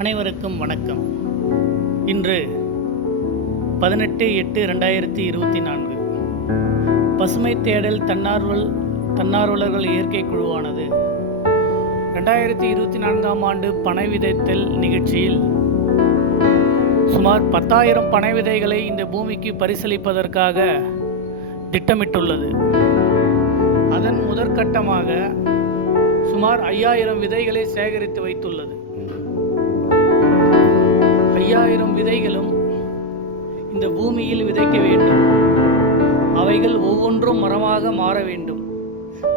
அனைவருக்கும் வணக்கம். இன்று பதினெட்டு எட்டு ரெண்டாயிரத்தி இருபத்தி நான்கு. பசுமை தேடல் தன்னார்வல் தன்னார்வலர்கள் இயற்கை குழுவானது ரெண்டாயிரத்தி இருபத்தி நான்காம் ஆண்டு பனை விதைத்தல் நிகழ்ச்சியில் சுமார் பத்தாயிரம் பனை விதைகளை இந்த பூமிக்கு பரிசளிப்பதற்காக திட்டமிட்டுள்ளது. அதன் முதற்கட்டமாக சுமார் ஐயாயிரம் விதைகளை சேகரித்து வைத்துள்ளது. ஐயாயிரம் விதைகளும் இந்த பூமியில் விதைக்க வேண்டும். அவைகள் ஒவ்வொன்றும் மரமாக மாற வேண்டும்.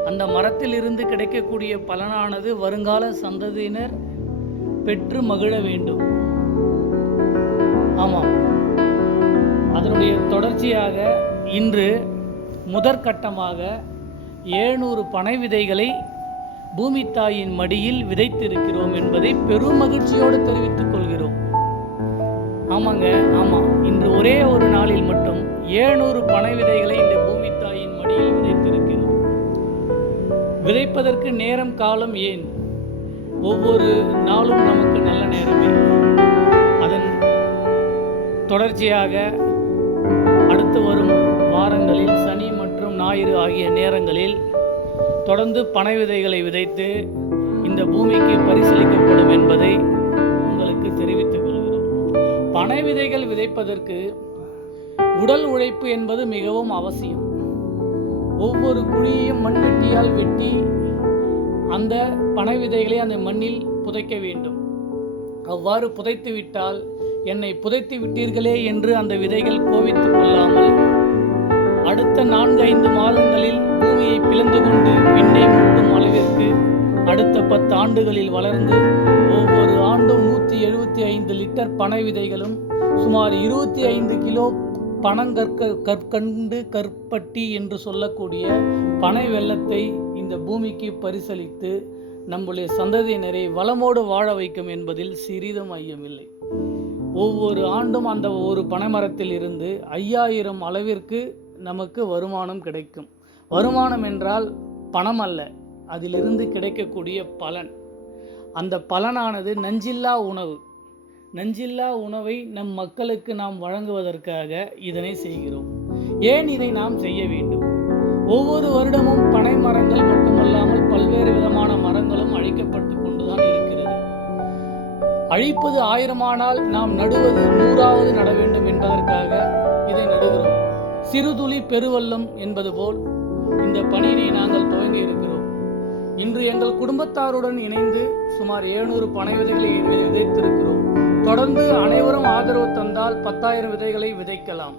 அந்த மரத்தில் இருந்து கிடைக்கக்கூடிய பலனானது வருங்கால சந்ததியினர் பெற்று மகிழ வேண்டும். ஆமாம். அதனுடைய தொடர்ச்சியாக இன்று முதற்கட்டமாக ஏழ்நூறு பனை விதைகளை பூமி தாயின் மடியில் விதைத்திருக்கிறோம் என்பதை பெரும் மகிழ்ச்சியோடு தெரிவித்துக் கொள் ஆமாங்க ஆமாம் இன்று ஒரே ஒரு நாளில் மட்டும் ஏழ்நூறு பனை விதைகளை இந்த பூமி தாயின் மடியில் விதைத்திருக்கிறோம். விதைப்பதற்கு நேரம் காலம் ஏன்? ஒவ்வொரு நாளும் நமக்கு நல்ல நேரமே. அதன் தொடர்ச்சியாக அடுத்து வரும் வாரங்களில் சனி மற்றும் ஞாயிறு ஆகிய நேரங்களில் தொடர்ந்து பனை விதைகளை விதைத்து இந்த பூமிக்கு பரிசீலிக்கப்படும் என்பதை உங்களுக்கு தெரிவித்து பனை விதைகள் விதைப்பதற்கு உடல் உழைப்பு என்பது மிகவும் அவசியம். ஒவ்வொரு குழியையும் மண்வெட்டியால் வெட்டி அந்த பனை விதைகளை அந்த மண்ணில் புதைக்க வேண்டும். அவ்வாறு புதைத்து விட்டால் என்னை புதைத்து விட்டீர்களே என்று அந்த விதைகள் கோவித்துக் கொள்ளாமல் அடுத்த நான்கு ஐந்து மாதங்களில் பூமியை பிளந்து கொண்டு விண்ணை முட்டும் அளவிற்கு அடுத்த பத்து ஆண்டுகளில் வளர்ந்து ஒவ்வொரு ஆண்டும் நூற்றி எழுபத்தி ஐந்து லிட்டர் பனை விதைகளும் சுமார் இருபத்தி ஐந்து கிலோ பனங்கற்க கற்கண்டு கற்பட்டி என்று சொல்லக்கூடிய பனை வெள்ளத்தை இந்த பூமிக்கு பரிசளித்து நம்முடைய சந்ததியினரை வளமோடு வாழ வைக்கும் என்பதில் சிறிதும் ஐயமில்லை. ஒவ்வொரு ஆண்டும் அந்த ஒரு பனைமரத்தில் இருந்து ஐயாயிரம் அளவிற்கு நமக்கு வருமானம் கிடைக்கும். வருமானம் என்றால் பணம் அல்ல அதிலிருந்து கிடைக்கக்கூடிய பலன். அந்த பலனானது நஞ்சில்லா உணவு. நஞ்சில்லா உணவை நம் மக்களுக்கு நாம் வழங்குவதற்காக இதனை செய்கிறோம். ஏன் இதை நாம் செய்ய வேண்டும்? ஒவ்வொரு வருடமும் பனை மரங்கள் மட்டுமல்லாமல் பல்வேறு விதமான மரங்களும் அழிக்கப்பட்டு கொண்டுதான் இருக்கிறது. அழிப்பது ஆயிரமானால் நாம் நடுவது நூறாவது நட வேண்டும் என்பதற்காக இதை நடுகிறோம். சிறுதுளி பெருவல்லம் என்பது போல் இந்த பணியினை நாங்கள் இன்று எங்கள் குடும்பத்தாருடன் இணைந்து சுமார் எழுநூறு பனை விதைகளை விதைத்திருக்கிறோம். தொடர்ந்து அனைவரும் ஆதரவு தந்தால் பத்தாயிரம் விதைகளை விதைக்கலாம்.